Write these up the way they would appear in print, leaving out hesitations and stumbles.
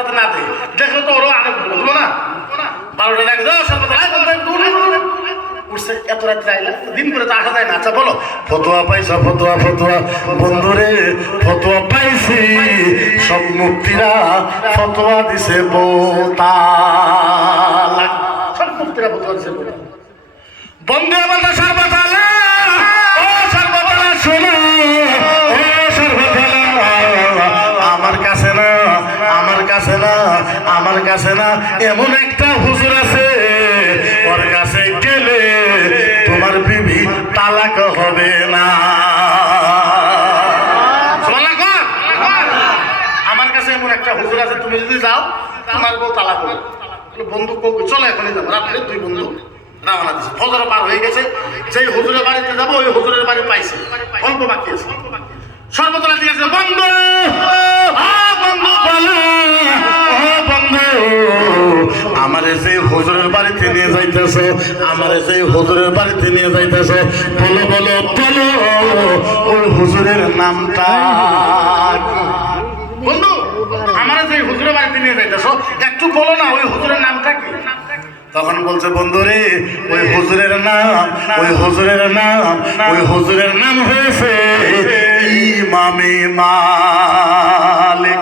যাতে না দেয়, দেখলে তো ওরও আগে বুঝবো না। 12টা দেখে যাও সর্বত উঠছে, এত রাত্রে আইলা দিন করে তো আসা যায় না। আচ্ছা বলো, ফতোয়া পাইছো? ফতোয়া ফতোয়া বন্ধুরে, ফতোয়া পাইছি। সব মুক্তিরা ফতোয়া দিছে বোতালা, সব মুক্তিরা ফতোয়া দিছে বোতালা। বন্ধু বন্ধু সর্বতালা, ও সর্বতালা শোনো, ও সর্বতালা আমার কাছে না, আমার কাছে না, আমার কাছে না এমন একটা হুজুর আছে, ওর কাছে গেলে তোমার বিবি তালাক হবে না। আমার কাছে এমন একটা হুজুর আছে, তুমি যদি যাও তোমার বউ তালাক হবে। বন্ধু চলো এখনই যাবো। রাত্রে 2 বন্ধু রওনা দিছে, ফজর পার হয়ে গেছে। যেই হুজুরের বাড়িতে যাবো ওই হুজুরের বাড়ি পাইছে, অল্প বাকি আছে। সর্বতলা দিয়েছে, বন্ধু বন্ধু বলো, বন্ধু আমারে সেই হুজুরের বাড়িতে নিয়ে যাইতেছো, আমারে সেই হুজুরের বাড়িতে নিয়ে যাইতেছো, বলো বলো বলো ওই হুজুরের নামটা। বন্ধু আমারে সেই হুজুরের বাড়িতে নিয়ে যাইতেছো, একটু বলো না ওই হুজুরের নামটা কি? তখন বলছে, বন্ধু রে ওই হুজুরের নাম, ওই হুজুরের নাম, ওই হুজুরের নাম হয়েছে ইমামে মালিক।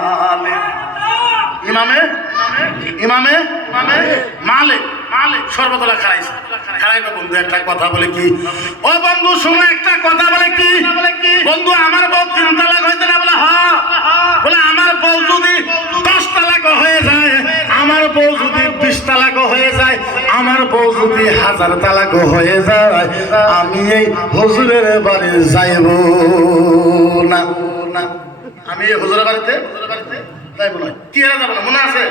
ইমামে ইমামে মালিক মালিক সর্বতলা খারাইছে। খারাইবে বন্ধু একটা কথা বলে কি, ও বন্ধু শোনো একটা কথা বলে কি, বন্ধু আমার বউ 3 তালাক হইতে না? বলে হ্যাঁ। বলে আমার বউ যদি 10 তালাক হয়ে যায়, আমার বউ যদি 20 তালাক হয়ে যায়, আমার বউ যদি 1000 তালাক হয়ে যায়, আমি এই হুজুরের বাড়ি যাইব না। আমি এই হুজুরের বাড়িতে যাইব না। কি এরা যাবো না? মনে আছে?